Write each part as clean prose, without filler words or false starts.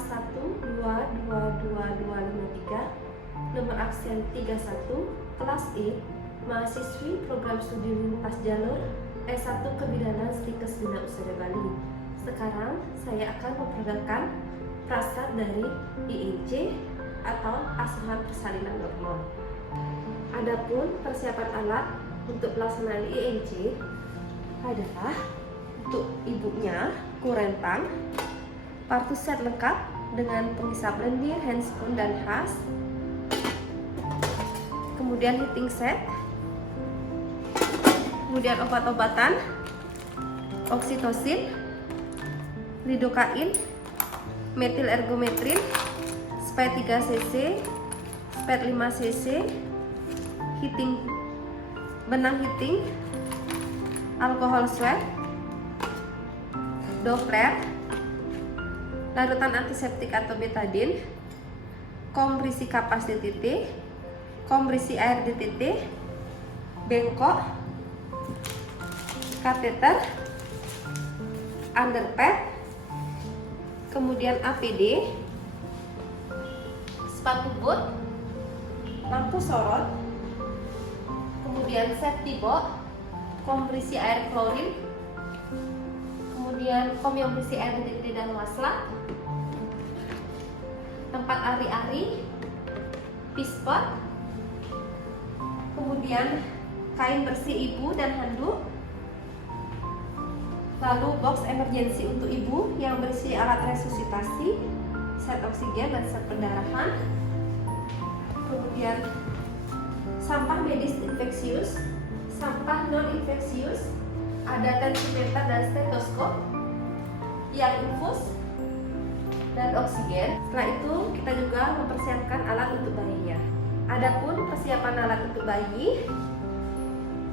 A1222253, nomor absen 31, kelas E, mahasiswi program studi lintas jalur S1 Kebidanan Stikes Bina Usaha Bali. Sekarang saya akan memperkenalkan prasat dari IEC atau asuhan persalinan normal. Adapun persiapan alat untuk pelaksanaan IEC adalah untuk ibunya kurentang, partu set lengkap dengan pengisap lendir, handspoon dan has, kemudian heating set, kemudian obat-obatan, oksitosin, lidokain, metil ergometrin, spet 3 cc, spet 5 cc, heating, benang heating, alkohol swab, Doppler, larutan antiseptik atau betadine, kom berisi kapas DTT, kom berisi air DTT, bengkok, kateter, underpad, kemudian APD, sepatu bot, lampu sorot, kemudian safety box, kom berisi air klorin, kemudian kom yang berisi air DTT dan waslat, tempat ari-ari, pispot, kemudian kain bersih ibu dan handuk, lalu box emergency untuk ibu yang berisi alat resusitasi, set oksigen dan set pendarahan, kemudian sampah medis infeksius, sampah non infeksius, ada tensimeter dan stetoskop, yang infus dan oksigen. Setelah itu kita juga mempersiapkan alat untuk bayinya. Adapun persiapan alat untuk bayi,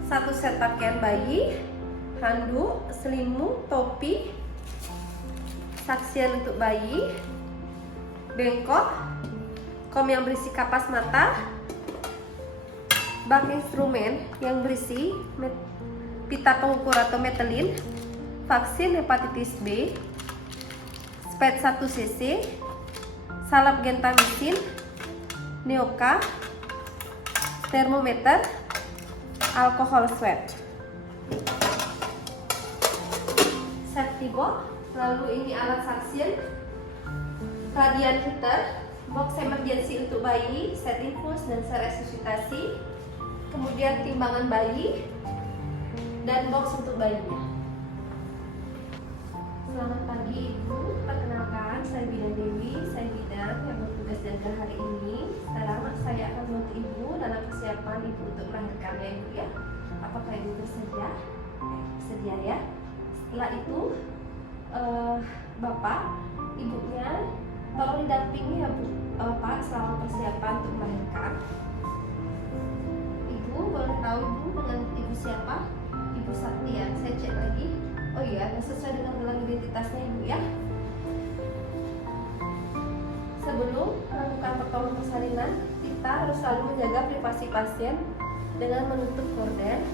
satu set pakaian bayi, handuk, selimut, topi, saksian untuk bayi, bengkok, kom yang berisi kapas mata, bak instrumen yang berisi pita pengukur atau metelin, vaksin hepatitis B, spet 1 cc, salep gentamisin, neoka, termometer, alkohol swab, safety box, lalu ini alat suction, radian heater, box emergency untuk bayi, set infus dan set resusitasi, kemudian timbangan bayi, dan box untuk bayinya. Selamat pagi Ibu, perkenalkan saya Bidan Dewi, saya bidan yang bertugas jaga hari ini. Sekarang saya akan membantu Ibu dalam persiapan Ibu untuk melahirkannya Ibu ya. Apakah Ibu bersedia? Bersedia ya. Setelah itu Bapak, Ibunya tolong didampingi ya Bu, Pak, selama persiapan untuk melahirkan. Ibu boleh tahu Ibu dengan Ibu siapa? Ibu Sakti ya, saya cek lagi. Oh iya, sesuai dengan gelar identitasnya Ibu ya. Sebelum melakukan pertolongan persalinan, kita harus selalu menjaga privasi pasien dengan menutup gorden.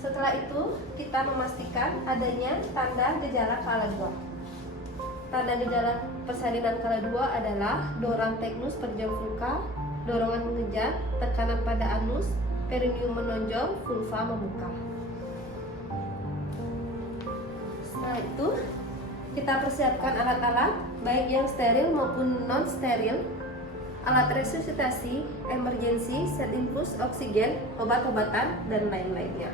Setelah itu, kita memastikan adanya tanda gejala kala 2. Tanda gejala persalinan kala 2 adalah dorang teknus per jam vulva, dorongan mengejar, tekanan pada anus, perineum menonjol, vulva membuka. Setelah itu, kita persiapkan alat-alat baik yang steril maupun non steril, alat resusitasi, emergency, set infus, oksigen, obat-obatan, dan lain-lainnya.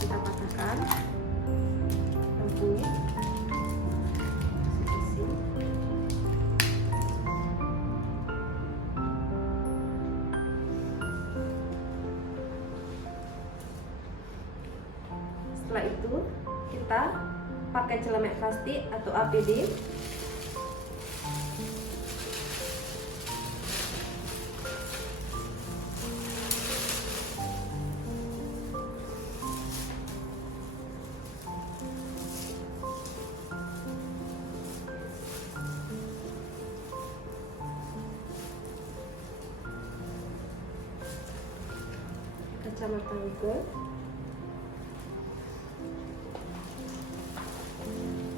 Kita patahkan lampunya. Setelah itu kita pakai celemek plastik atau APD. Kacamata juga.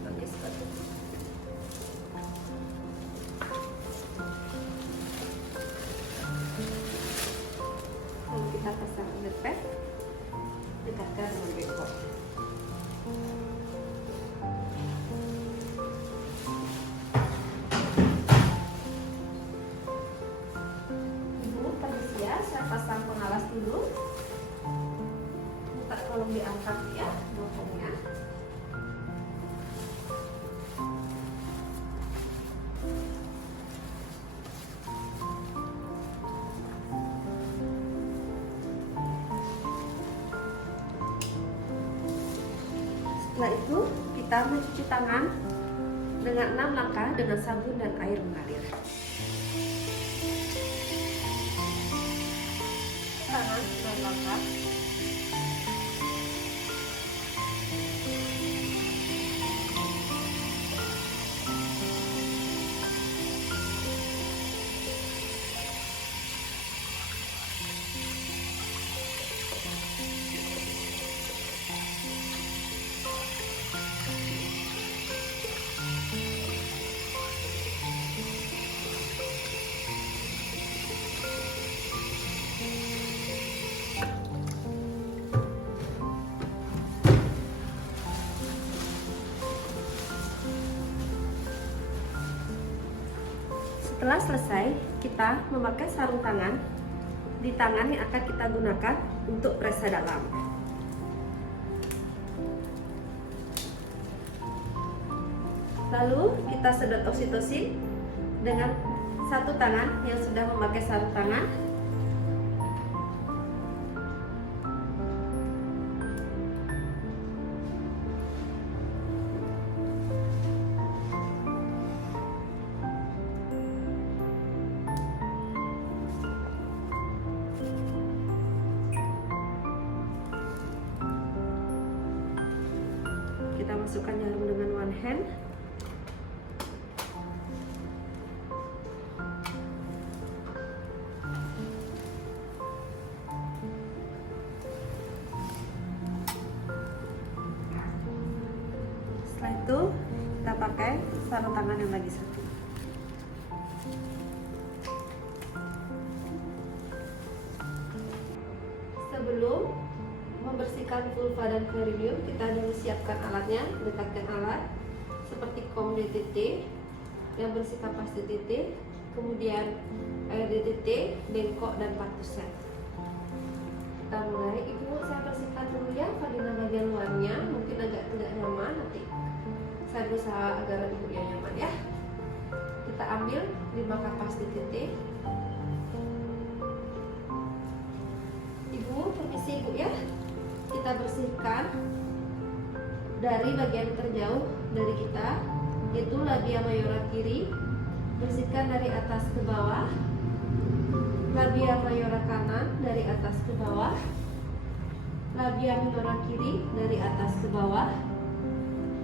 Pakai sepatu. Lalu kita pasang underpad, dekatkan dengan bengkok. Ibu permisi ya, saya pasang pengawas dulu. Tolong diangkat ya bokongnya. Setelah itu kita mencuci tangan dengan 6 langkah dengan sabun dan air mengalir. Tangan 6 langkah. Setelah selesai, kita memakai sarung tangan di tangan yang akan kita gunakan untuk presa dalam. Lalu kita sedot oksitosin dengan satu tangan yang sudah memakai sarung tangan. Kita masukkan jarum dengan one hand. Setelah itu kita pakai sarung tangan yang lagi satu. Sebelum membersihkan vulva dan perineum, kita dulu siapkan alatnya, dekatkan alat seperti kom DTT yang bersih kapas DTT, kemudian air DTT, bengkok dan partusen. Kita mulai. Ibu, saya bersihkan dulu ya vagina bagian luarnya, mungkin agak tidak nyaman, nanti saya berusaha agar ibu yang nyaman ya. Kita ambil 5 kapas DTT. Ibu, permisi ibu ya. Kita bersihkan dari bagian terjauh dari kita, yaitu labia mayora kiri. Bersihkan dari atas ke bawah. Labia mayora kanan dari atas ke bawah. Labia minora kiri dari atas ke bawah.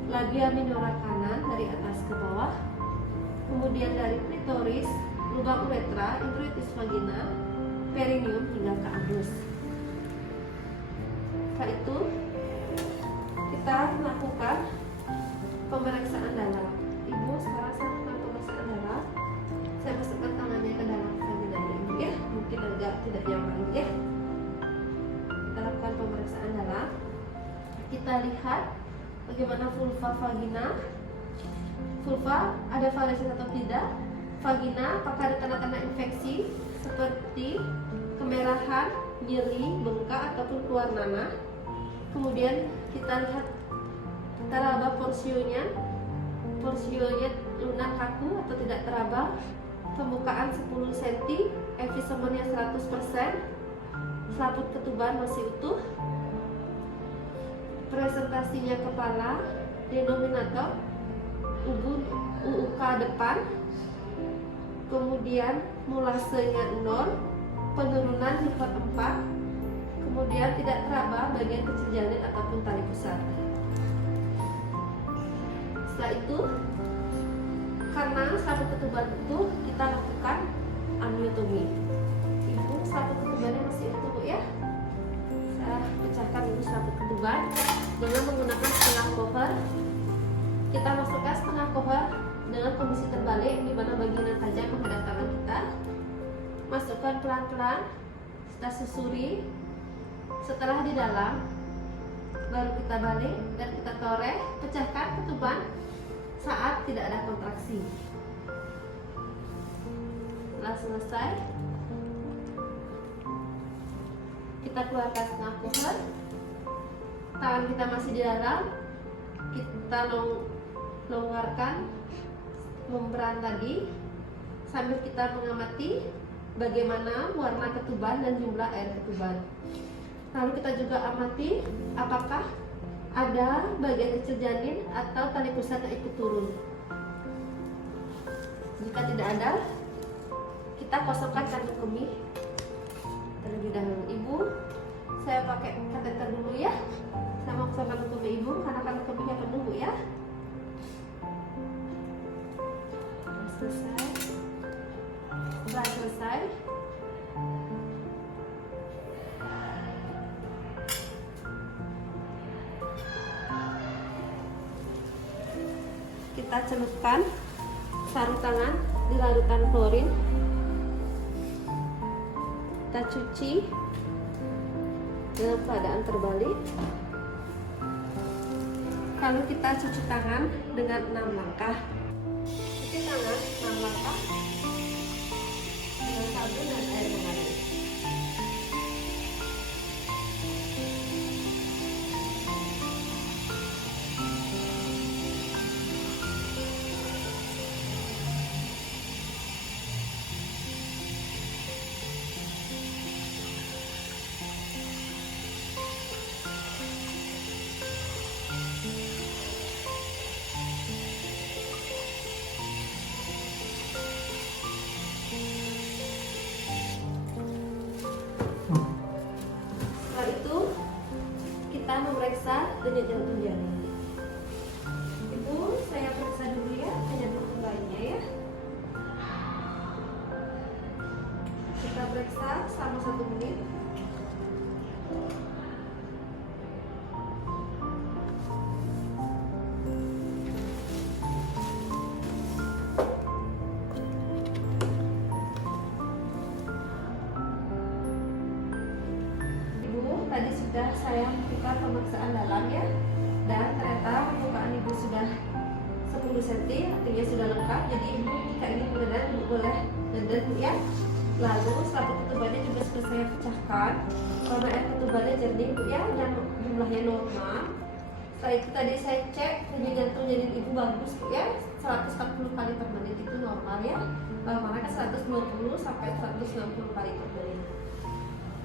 Labia minora kanan dari atas ke bawah. Kemudian dari klitoris, lubang uretra, introitus vagina, perineum hingga ke anus. Setelah itu kita melakukan pemeriksaan dalam. Ibu, sekarang saya melakukan pemeriksaan dalam. Saya masukkan tangannya ke dalam vagina ibu ya, mungkin agak tidak nyaman ya. Kita lakukan pemeriksaan dalam. Kita lihat bagaimana vulva vagina. Vulva ada variasi atau tidak. Vagina apakah ada tanda-tanda infeksi seperti kemerahan, nyeri, bengkak ataupun keluar nanah. Kemudian kita lihat teraba porsionya lunak kaku atau tidak teraba, pembukaan 10 cm, emfisemennya 100%, selaput ketuban masih utuh, presentasinya kepala, denominator UUK depan, kemudian mulasenya 0, penurunan lipat 4, kemudian tidak teraba bagian kecil janin ataupun tali pusat. Setelah itu, karena selaput ketuban itu kita lakukan amniotomi. Ibu selaput ketubannya masih utuh Bu ya. Saya pecahkan dulu selaput ketuban dengan menggunakan setengah cover. Kita masukkan setengah cover dengan kondisi terbalik, di mana bagian yang tajam menghadap tangan kita. Masukkan pelan-pelan, kita susuri. Setelah di dalam, baru kita balik dan kita toreh. Pecahkan ketuban saat tidak ada kontraksi. Setelah selesai, kita keluarkan setengah cover. Tangan kita masih di dalam, kita longgarkan membran tadi sambil kita mengamati bagaimana warna ketuban dan jumlah air ketuban. Lalu kita juga amati apakah ada bagian kecil janin atau tali pusat yang ikut turun. Jika tidak ada, kita kosongkan kandung kemih terlebih dahulu. Ibu, saya pakai kateter dulu ya. Saya mau kosongkan kandung kemih Ibu karena kandung kemihnya penuh Bu ya. Setelah selesai, kita celupkan sarung tangan di larutan klorin. Kita cuci dalam keadaan terbalik. Lalu kita cuci tangan dengan 6 langkah. Cuci tangan 6 langkah dengan sabun dan air mengalir. Memeriksa denyut jantung janin. Ibu, saya periksa dulu ya denyut jantung lainnya ya. Kita periksa selama 1 menit. Tadi sudah saya lakukan pemeriksaan dalam ya, dan ternyata permukaan Ibu sudah 10 cm, artinya sudah lengkap. Jadi Ibu jika ingin mengedan, Ibu boleh ngedan ya. Lalu selaput ketubannya juga sudah saya pecahkan. Warna air ketubannya jernih Bu ya, dan jumlahnya normal. Setelah itu tadi saya cek denyut jantung janin Ibu bagus Bu ya, 140 kali per menit itu normal ya. Bagaimana kan 120 sampai 160 kali per menit.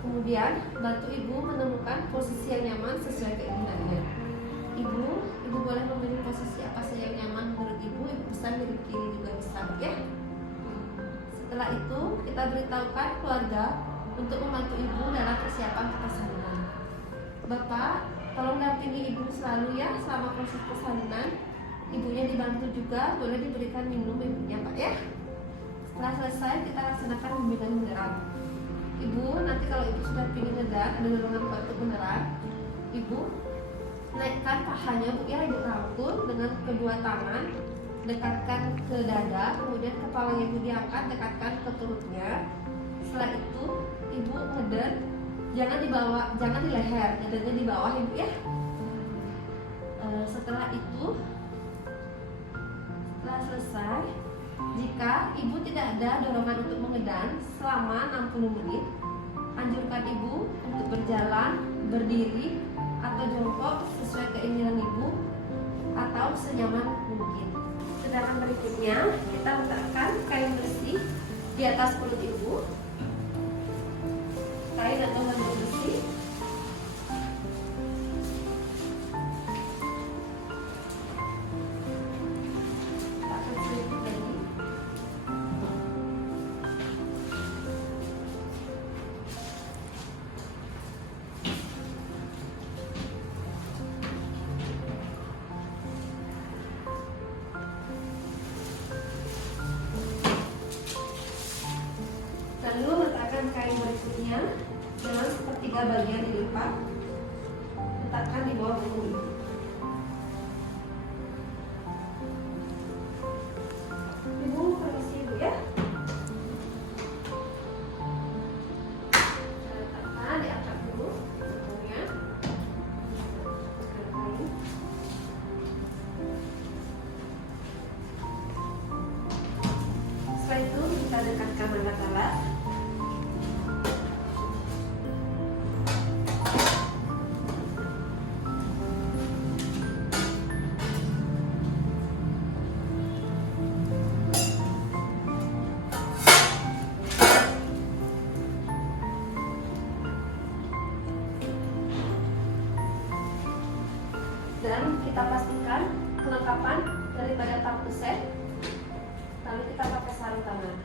Kemudian bantu Ibu menemukan posisi yang nyaman sesuai keinginannya. Ibu boleh memilih posisi apa saja yang nyaman menurut Ibu. Ibu bisa mirip kiri juga bisa ya. Setelah itu kita beritahukan keluarga untuk membantu Ibu dalam persiapan persalinan. Bapak, tolong dampingi Ibu selalu ya selama proses persalinan. Ibunya dibantu juga, boleh diberikan minum ibunya Pak ya. Setelah selesai kita laksanakan bimbingan menyerang. Ibu, nanti kalau Ibu sudah ingin ngedan, ada dorongan kuat untuk menerang, Ibu naikkan pahanya Bu ya, Ibu rangkul dengan kedua tangan, dekatkan ke dada, kemudian kepalanya Ibu diangkat, dekatkan ke perutnya. Setelah itu Ibu ngeden, jangan di bawah, jangan di leher, ngedennya di bawah Ibu ya. Setelah itu, setelah selesai, jika Ibu tidak ada dorongan untuk mengedan selama 60 menit, anjurkan Ibu untuk berjalan, berdiri, atau jongkok sesuai keinginan Ibu atau senyaman mungkin. Sedangkan berikutnya kita letakkan kain bersih di atas perut Ibu, kain atau handuk bersih. kain berisinya dengan sepertiga bagian dilipat, letakkan di bawah punggung ibu. Ibu permisi ibu ya. Letakkan, diangkat dulu punggungnya. Setelah itu kita dekatkan alat-alat. Dan kita pastikan kelengkapan daripada kartu set. Lalu kita pakai sarung tangan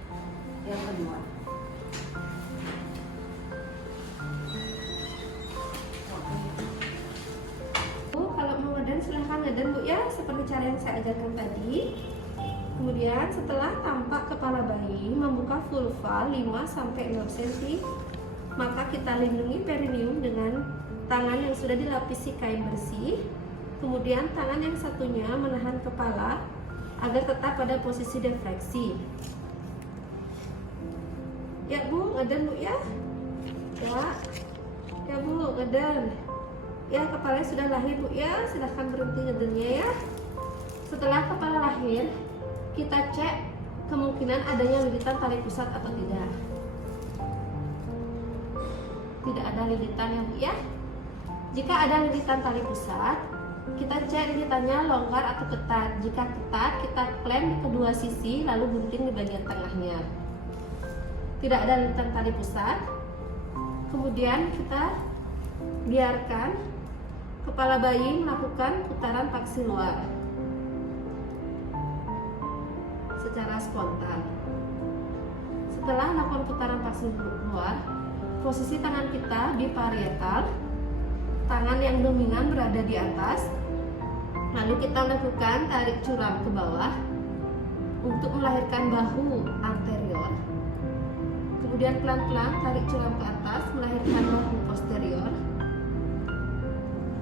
yang kedua. Kalau mau ngeden silahkan ngeden bu ya, seperti cara yang saya ajarkan tadi. Kemudian setelah tampak kepala bayi membuka vulva 5-6 cm, maka kita lindungi perineum dengan tangan yang sudah dilapisi kain bersih. Kemudian tangan yang satunya menahan kepala agar tetap pada posisi defleksi. Ya bu, ngeden bu ya. Ya bu, ngeden. Ya, kepalanya sudah lahir bu ya, silahkan berhenti ngedennya ya. Setelah kepala lahir, kita cek kemungkinan adanya lilitan tali pusat atau tidak. Tidak ada lilitan ya bu ya. Jika ada lilitan tali pusat, kita cek lilitannya longgar atau ketat. Jika ketat, kita klem di kedua sisi lalu gunting di bagian tengahnya. Tidak ada lilitan tali pusat, kemudian kita biarkan kepala bayi melakukan putaran paksi luar secara spontan. Setelah melakukan putaran paksi luar, posisi tangan kita biparietal, tangan yang dominan berada di atas. Lalu kita lakukan tarik curam ke bawah untuk melahirkan bahu anterior. Kemudian pelan-pelan tarik curam ke atas, melahirkan bahu posterior.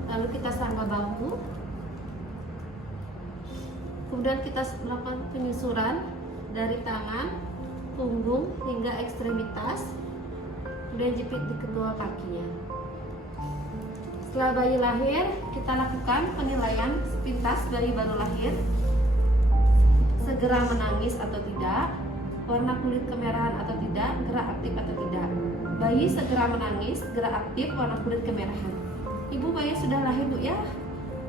Lalu kita sangga bahu. Kemudian kita melakukan penyusuran dari tangan, punggung hingga ekstremitas. Kemudian jepit di kedua kakinya. Setelah bayi lahir, kita lakukan penilaian sepintas bayi baru lahir. Segera menangis atau tidak, warna kulit kemerahan atau tidak, gerak aktif atau tidak. Bayi segera menangis, gerak aktif, warna kulit kemerahan. Ibu, bayi sudah lahir bu ya.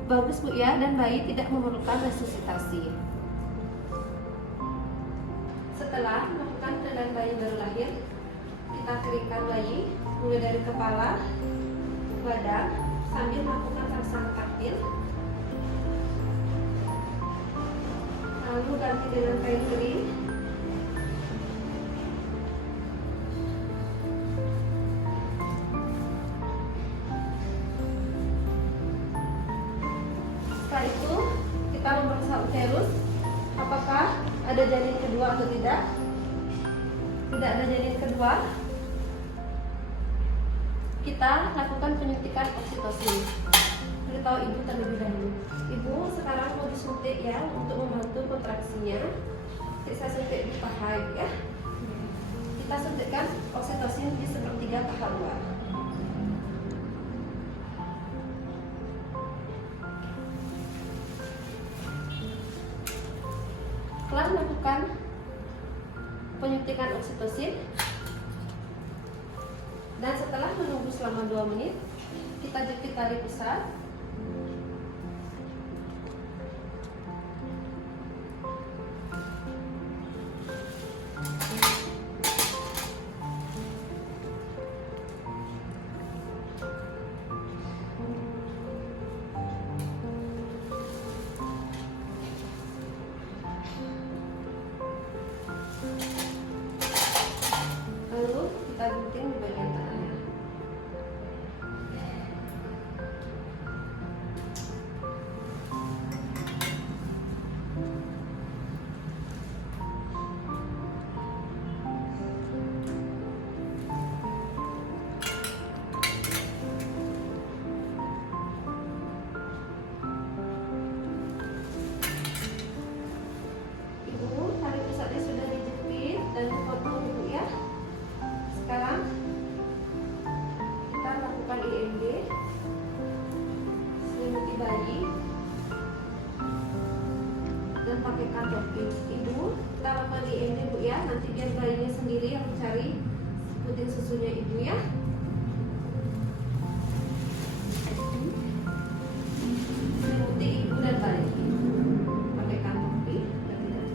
Bagus bu ya, dan bayi tidak memerlukan resusitasi. Setelah melakukan penilaian bayi baru lahir, kita keringkan bayi mulai dari kepala, badan, sambil melakukan rangsangan taktil. Lalu ganti dengan kain kering. Setelah itu kita memeriksa uterus, apakah ada janin kedua atau tidak. Tidak ada janin kedua, kita lakukan penyuntikan oksitosin. Beritahu ibu terlebih dahulu. Ibu sekarang mau disuntik ya untuk membantu kontraksinya. Jadi saya suntik di paha ya. Kita suntikkan oksitosin di sepertiga paha luar. Setelah melakukan penyuntikan oksitosin dan setelah menunggu selama 2 menit, kita jepit tali pusat. Lalu kita gunting di bagian tengahnya. Kemudian bayinya sendiri yang mencari puting susunya ibu ya. Meliputi ibu dan bayi. Pakai kantong topi dan tidak.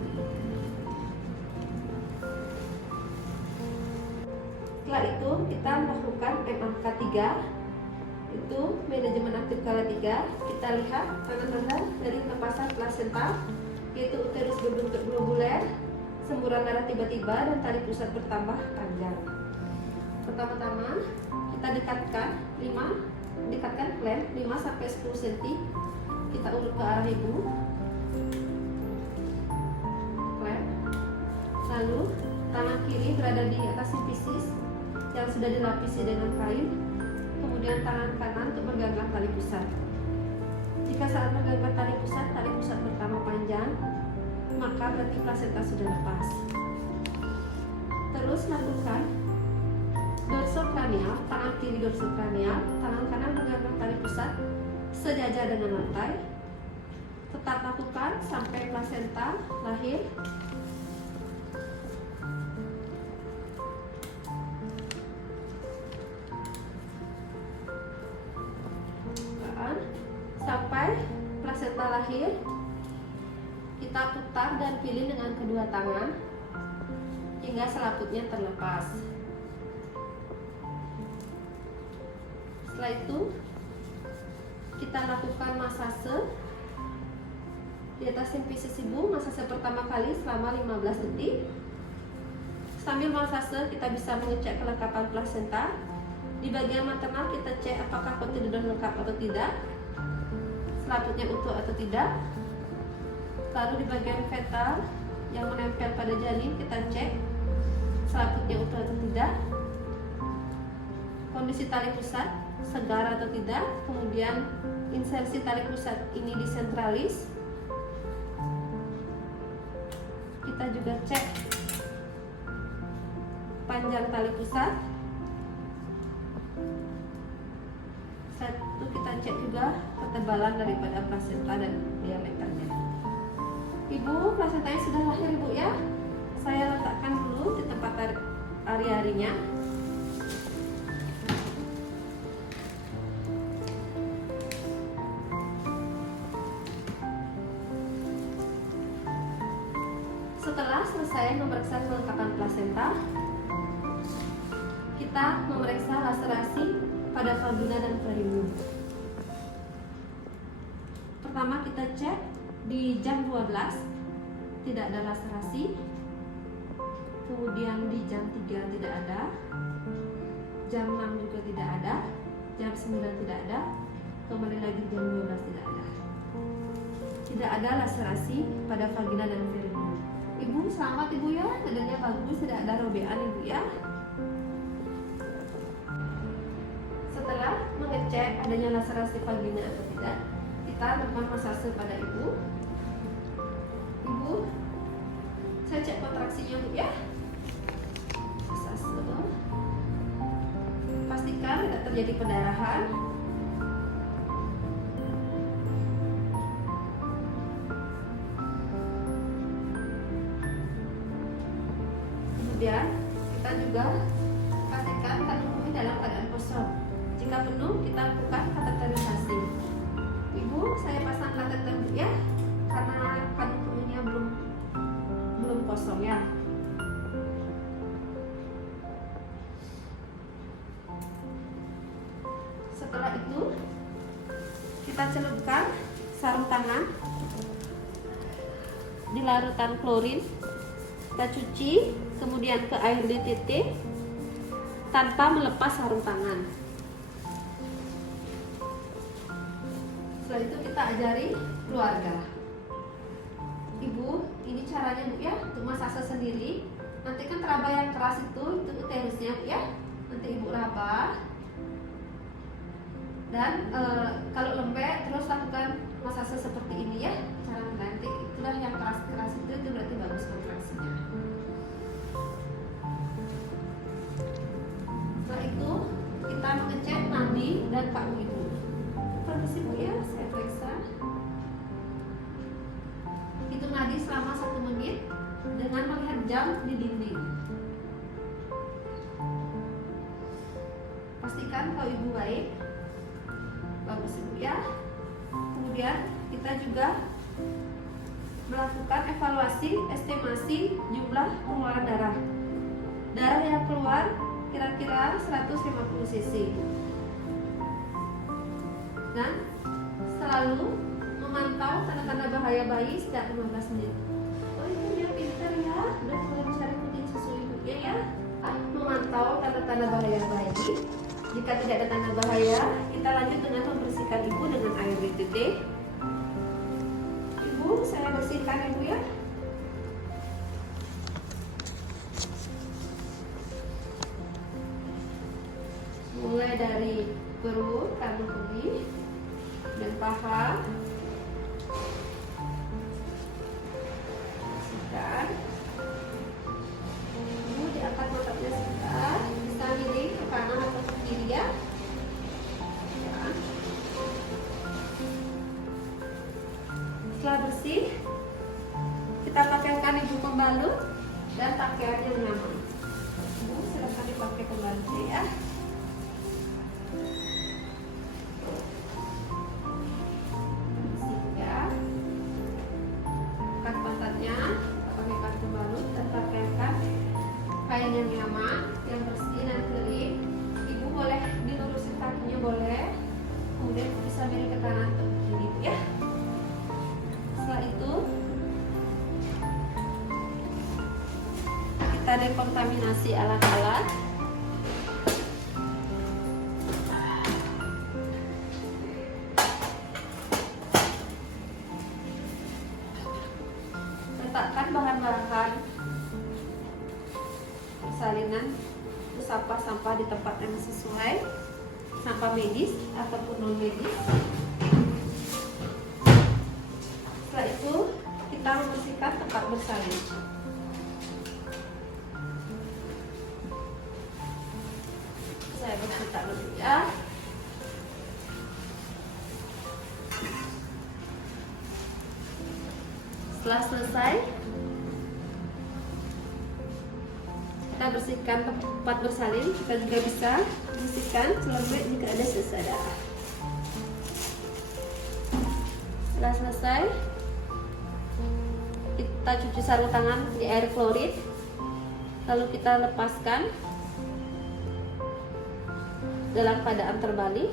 Setelah itu kita melakukan angka 3, itu manajemen aktif skala 3. Kita lihat tanda-tanda dari lepasan plasenta, yaitu uterus berbentuk globuler, semburan darah tiba-tiba, dan tali pusat bertambah panjang. Pertama-tama kita dekatkan klem 5-10 cm. Kita urut ke arah ibu. Klem. Lalu tangan kiri berada di atas sifisis yang sudah dilapisi dengan kain. Kemudian tangan kanan untuk menggenggam tali pusat. Jika saat menggenggam tali pusat bertambah panjang, maka berarti plasenta sudah lepas. Terus lakukan dorsokranial, tangan kiri dorsokranial, tangan kanan menggenggam tali pusat sejajar dengan lantai. Tetap lakukan sampai plasenta lahir. Sampai plasenta lahir, kita putar dan pilih dengan kedua tangan hingga selaputnya terlepas. Setelah itu kita lakukan masase di atas simfisis ibu. Masase pertama kali selama 15 detik. Sambil masase kita bisa mengecek kelengkapan plasenta. Di bagian maternal kita cek apakah kotilodon lengkap atau tidak, selaputnya utuh atau tidak. Lalu di bagian fetal yang menempel pada janin kita cek selaputnya utuh atau tidak, kondisi tali pusat segar atau tidak, kemudian insersi tali pusat ini disentralis. Kita juga cek panjang tali pusat. Satu kita cek juga ketebalan daripada plasenta dan diameternya. Ibu, plasentanya sudah lahir ibu ya. Saya letakkan dulu di tempat ari-arinya. Setelah selesai memeriksa kelengkapan plasenta, kita memeriksa laserasi pada vagina dan perineum. Pertama kita cek di jam 12 tidak ada laserasi, kemudian di jam 3 tidak ada, jam 6 juga tidak ada, jam 9 tidak ada, kembali lagi jam 12 tidak ada. Tidak ada laserasi pada vagina dan perineum. Ibu selamat ibu ya, dadanya bagus, tidak ada robekan ibu ya. Setelah mengecek adanya laserasi vagina atau tidak, kita lakukan masase pada ibu. Ibu, saya cek kontraksinya bu ya. Masase. Pastikan tidak terjadi pendarahan. Kemudian kita juga pastikan kandung kemih dalam keadaan kosong. Jika penuh, kita lakukan kateterisasi. Ibu, saya pasang kateter ya, karena kandung kemihnya belum kosong ya. Setelah itu, kita celupkan sarung tangan di larutan klorin. Kita cuci, kemudian ke air dititik tanpa melepas sarung tangan. Setelah itu kita ajari keluarga. Ibu, ini caranya bu ya, untuk masase sendiri. Nanti kan raba yang keras itu uterusnya bu ya. Nanti ibu raba. Dan kalau lembek terus lakukan masase seperti ini ya. Cara mengganti itulah yang keras-keras itu berarti bagus kontraksinya. Setelah itu kita mengecek nadi dan KU ibu. Permisi bu ya, saya periksa. Hitung nadi selama 1 menit dengan melihat jam di dinding. pastikan kalau ibu baik, bagus ibu ya. Kemudian kita juga melakukan evaluasi estimasi jumlah pengeluaran darah. Darah yang keluar kira-kira 150 cc. Dan selalu memantau tanda-tanda bahaya bayi setiap 15 menit. Oh, itu dia pintar ya, udah mulai bisa ikutin susu ibunya ya. Memantau tanda-tanda bahaya bayi. Jika tidak ada tanda bahaya, kita lanjut dengan membersihkan ibu dengan air BTT. Ibu, saya bersihkan ibu ya. Mulai dari perut, kandung kemih, dan paha. Bersihkan. Ibu diangkat mata sebentar, bisa miring ke kanan atau ke kiri ya. Setelah bersih, kita pakaikan ibu pembalut dan pakaian yang nyaman. Ibu silakan dipakai pembalutnya ya. Bersih ya. Angkat pantatnya, pakaikan pembalut dan pakaikan kain yang nyaman, yang bersih dan kering. Ibu boleh dilurusin kakinya boleh, kemudian bisa miring ke kanan atau ke kiri ya. Setelah itu kita dekontaminasi alat-alat. Letakkan bahan-bahan persalinan sampah-sampah di tempat yang sesuai, sampah medis ataupun non medis. Setelah itu kita membersihkan tempat bersalin. Saya bersihkan dulu ya. Setelah selesai, kita bersihkan tempat bersalin. Kita juga bisa bersihkan celana jika ada sisa darah. Setelah selesai, kita cuci sarung tangan di air klorid, lalu kita lepaskan dalam keadaan terbalik.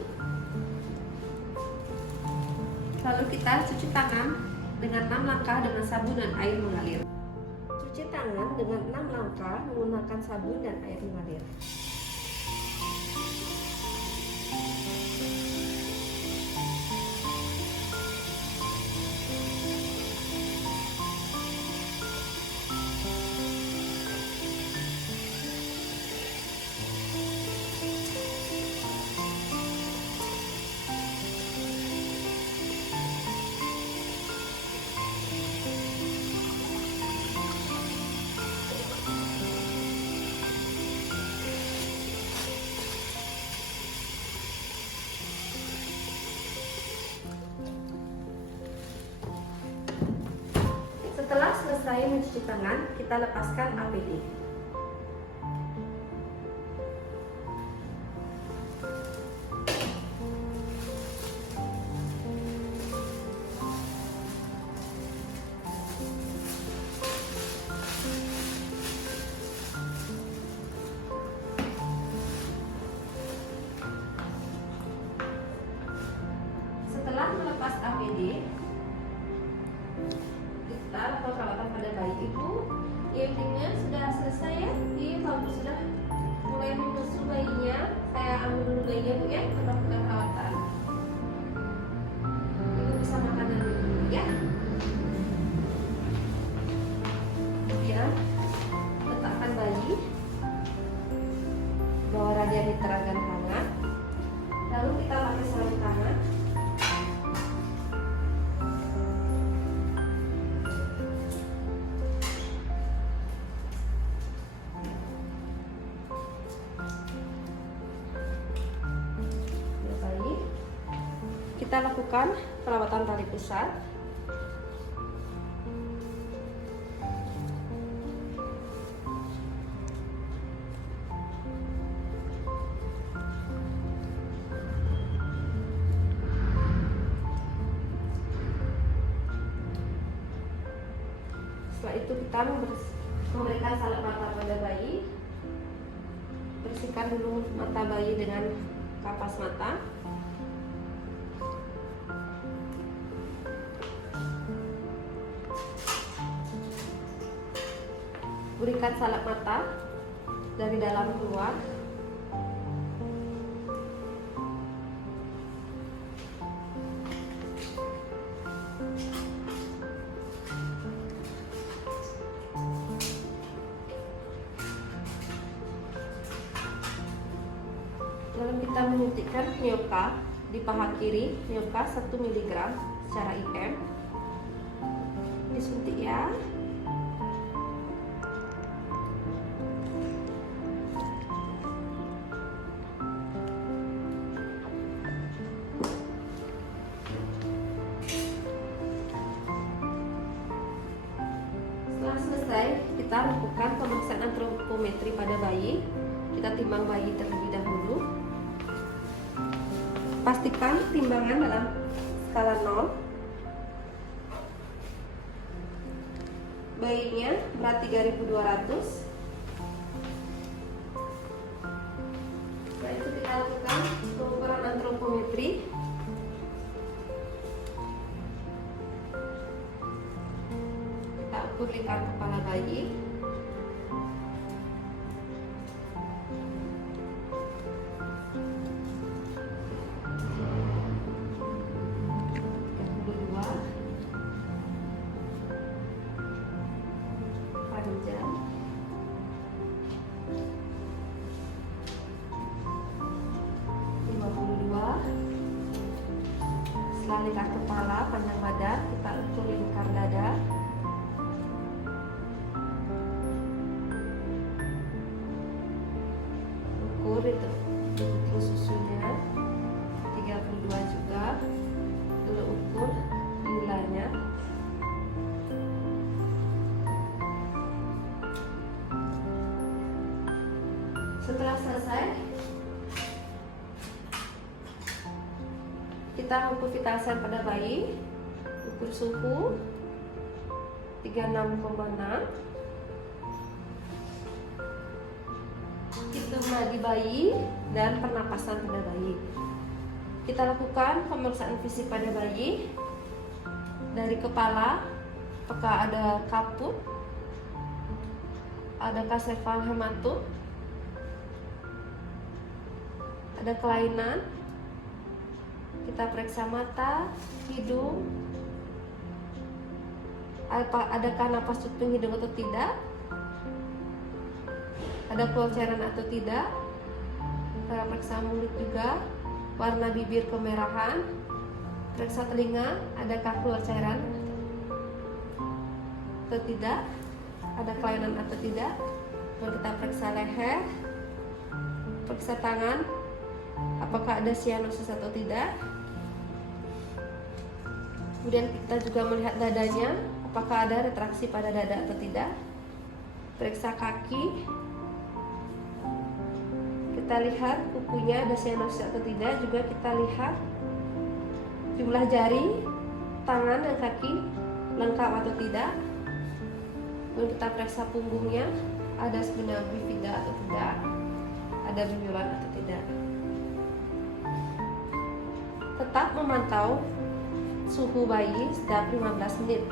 Lalu kita cuci tangan dengan 6 langkah dengan sabun dan air mengalir. Cuci tangan dengan 6 langkah menggunakan sabun dan air mengalir. Setelah selesai mencuci tangan, kita lepaskan APD. Setelah melepas APD, kita lakukan perawatan pada bayi ibu. Intinya sudah selesai ya. Ibu sudah mulai membesuk bayinya. Saya ambil dulu bayinya bu ya, untuk melakukan perawatan. Ibu bisa makan dulu ya. Kemudian letakkan bayi, bawa radiator agar hangat. Lalu kita pakai sarung tangan. Kita lakukan perawatan tali pusat. Setelah itu kita memberikan salep mata pada bayi. Bersihkan dulu mata bayi dengan kapas mata. Berikan salep mata dari dalam keluar. Lalu kita menyuntikkan Nyoka di paha kiri, Nyoka 1 mg secara IM. Disuntik ya. Setelah selesai, kita lakukan pemeriksaan antropometri pada bayi. Kita timbang bayi terlebih dahulu. Pastikan timbangan dalam skala 0. Bayinya berat 3.200. Setelah itu kita lakukan pengukuran antropometri. Kita ukur lingkar kepala bayi. Setelah lingkar kepala, panjang badan, kita ukur lingkar dada. Ukur itu terus susunya 32 juga. Lalu ukur nilainya. Setelah selesai, kita ukur vitasen pada bayi. Ukur suhu 36,6. Hitung nadi bayi dan pernapasan pada bayi. Kita lakukan pemeriksaan fisik pada bayi. Dari kepala, apakah ada kaput, adakah sefal hematum, ada kelainan. Kita periksa mata, hidung, adakah napas tutupin hidung atau tidak, ada keluar cairan atau tidak. Kita periksa mulut juga, warna bibir kemerahan. Periksa telinga, adakah keluar cairan atau tidak, ada kelainan atau tidak. Lalu kita periksa leher, periksa tangan, apakah ada sianosis atau tidak. Kemudian kita juga melihat dadanya, apakah ada retraksi pada dada atau tidak. Periksa kaki, kita lihat kukunya ada sianosis atau tidak. Juga kita lihat jumlah jari, tangan dan kaki lengkap atau tidak. Kemudian kita periksa punggungnya, ada spina bifida atau tidak, ada benjolan atau tidak. Tetap memantau suhu bayi setiap 15 menit.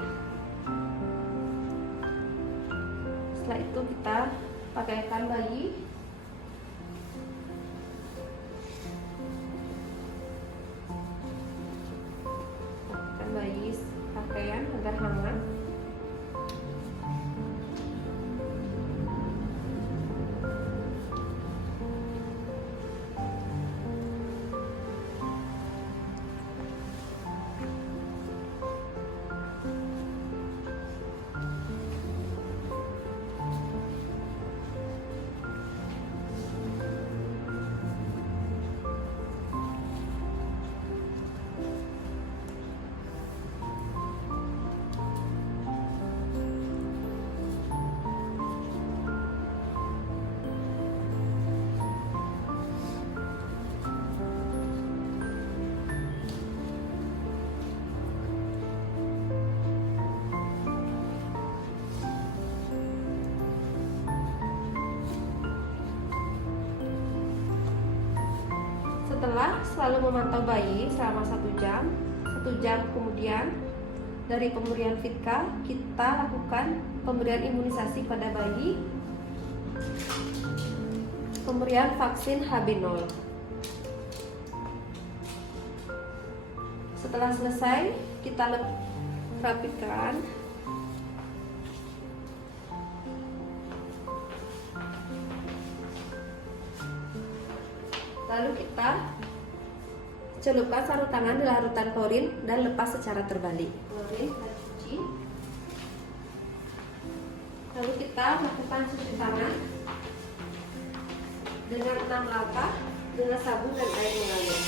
Setelah itu kita pakaikan bayi. Pakaikan bayi pakaian agar hangat. Setelah selalu memantau bayi selama 1 jam, 1 jam kemudian dari pemberian Fitka, kita lakukan pemberian imunisasi pada bayi, pemberian vaksin HB0. Setelah selesai, kita rapikan. Lalu kita celupkan sarung tangan di larutan klorin dan lepas secara terbalik. Klorin kita cuci. Lalu kita lakukan cuci tangan dengan 6 langkah dengan sabun dan air mengalir.